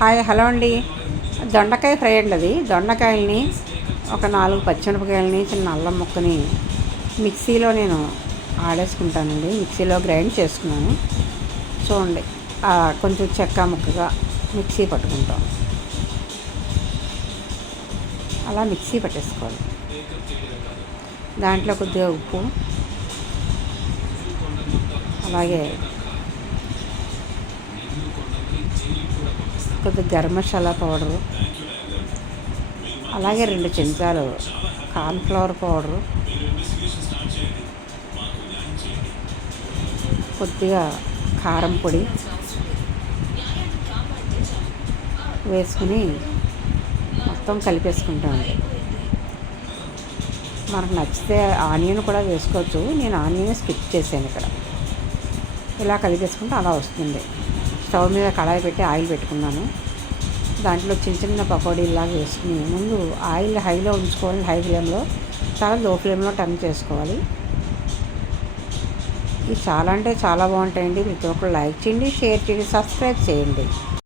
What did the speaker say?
Hi hello అండి. దొండకాయ fry అండి అది. దొండకాయల్ని ఒక నాలుగు పచ్చిమిరపకాయలని చిన్న అల్లం ముక్కని మిక్సీలో నేను ఆడేసుకుంటానండి. మిక్సీలో గ్రైండ్ చేసుకున్నాను. చూడండి కొంచెం చెక్క ముక్కగా మిక్సీ పట్టుకుంటాం. అలా మిక్సీ పట్టేసుకోవాలి. దాంట్లో కొద్దిగా ఉప్పు అలాగే కొద్దిగా గరం మసాలా పౌడరు అలాగే రెండు చెంచాలు కార్న్ఫ్లవర్ పౌడరు కొద్దిగా కారం పొడి వేసుకుని మొత్తం కలిపేసుకుంటామండి మనకు నచ్చితే ఆనియన్ కూడా వేసుకోవచ్చు. నేను ఆనియన్ స్కిప్ చేశాను ఇక్కడ. ఇలా కలిపేసుకుంటే అలా వస్తుంది. స్టవ్ మీద కళాయి పెట్టి ఆయిల్ పెట్టుకున్నాను. దాంట్లో చిన్న చిన్న పకోడీలాగా వేసుకుని ముందు ఆయిల్ హైలో ఉంచుకోవాలి హై ఫ్లేమ్లో చాలా లో ఫ్లేమ్లో టర్న్ చేసుకోవాలి. ఇవి చాలా అంటే చాలా బాగుంటాయండి. ప్రతి ఒక్కరు లైక్ చేయండి షేర్ చేయండి సబ్స్క్రైబ్ చేయండి.